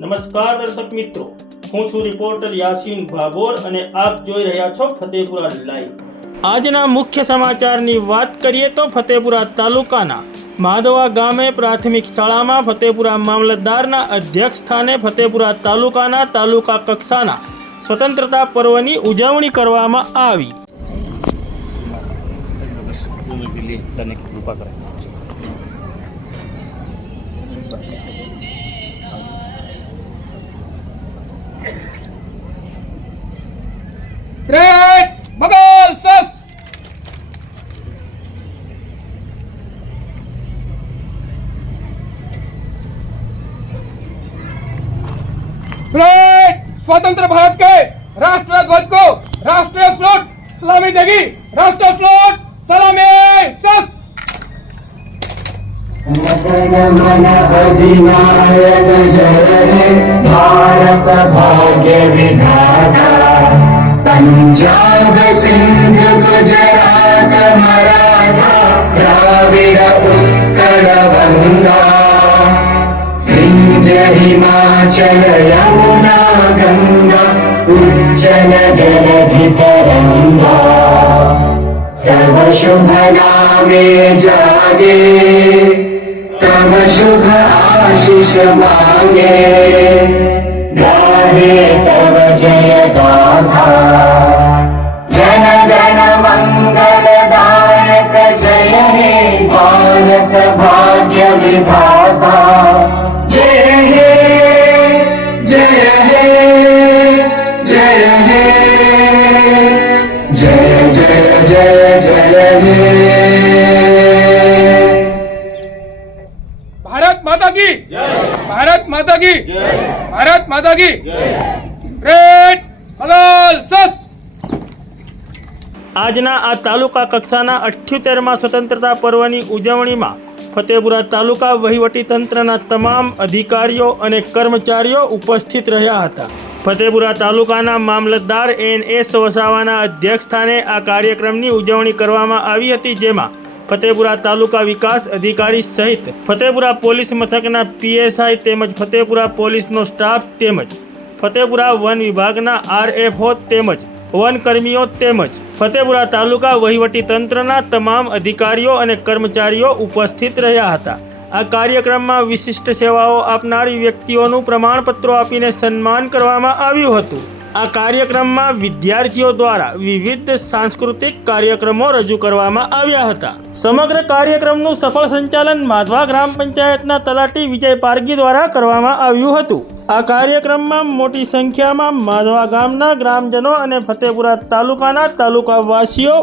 નમસ્કાર દર્શક મિત્રો, હું છું રિપોર્ટર યાસીન ભાભોર અને આપ જોઈ રહ્યા છો ફતેપુરા લાઈવ। આજના મુખ્ય સમાચારની વાત કરીએ તો ફતેપુરા તાલુકાના માધવા ગામે પ્રાથમિક શાળામાં ફતેપુરા મામલતદારના અધ્યક્ષ સ્થાને ફતેપુરા તાલુકાના તાલુકા કક્ષાના સ્વતંત્રતા પર્વની ઉજવણી કરવામાં આવી। Great Mughal Sas. Great स्वतंत्र भारत के राष्ट्रीय ध्वज को राष्ट्रीय सलूट सलामी देगी। राष्ट्रीय सलूट सलामी सस। मन अधिनायक जय हे भारत भाग्य विधाता। पंजाब सिंध गुजरात मराठा द्राविड़ उत्कल गंगा। विंध्य हिमाचल यमुना गंगा उज्जल जलधि तरंगा। तव शुभ नामे जागे तव शुभ आशीष मांगे। गाहे तव जय गाथा जन गण मंगलदायक जय हे भारत भाग्य विधाता। जय हे जय हे जय हे जय जय जय जय हे। भारत माता की भारत माता की भारत माता की ग्रेट मुघल सस। આજના આ તાલુકા કક્ષાના 78મા સ્વતંત્રતા પર્વની ઉજવણીમાં ફતેપુરા તાલુકા વહીવટીતંત્રના તમામ અધિકારીઓ અને કર્મચારીઓ ઉપસ્થિત રહ્યા હતા। ફતેપુરા તાલુકાના મામલતદાર NS વસાવાના અધ્યક્ષસ્થાને આ કાર્યક્રમની ઉજવણી કરવામાં આવી હતી, જેમાં ફતેપુરા તાલુકા વિકાસ અધિકારી સહિત ફતેપુરા પોલીસ મથકના PSI તેમજ ફતેપુરા પોલીસનો સ્ટાફ તેમજ ફતેપુરા વન વિભાગના RFO તેમજ વનકર્મીઓ તેમજ ફતેપુરા તાલુકા વહીવટીતંત્રના તમામ અધિકારીઓ અને કર્મચારીઓ ઉપસ્થિત રહ્યા હતા। આ કાર્યક્રમમાં વિશિષ્ટ સેવાઓ આપનારી વ્યક્તિઓનું પ્રમાણપત્રો આપીને સન્માન કરવામાં આવ્યું હતું। આ કાર્યક્રમમાં વિદ્યાર્થીઓ દ્વારા વિવિધ સાંસ્કૃતિક કાર્યક્રમો રજૂ કરવામાં આવ્યા હતા। સમગ્ર કાર્યક્રમનું સફળ સંચાલન માધવા ગ્રામ પંચાયતના તલાટી વિજય પારગી દ્વારા કરવામાં આવ્યું હતું। આ કાર્યક્રમમાં મોટી સંખ્યામાં માધવા ગામના ગ્રામજનો અને ફતેપુરા તાલુકાના તાલુકાવાસીઓ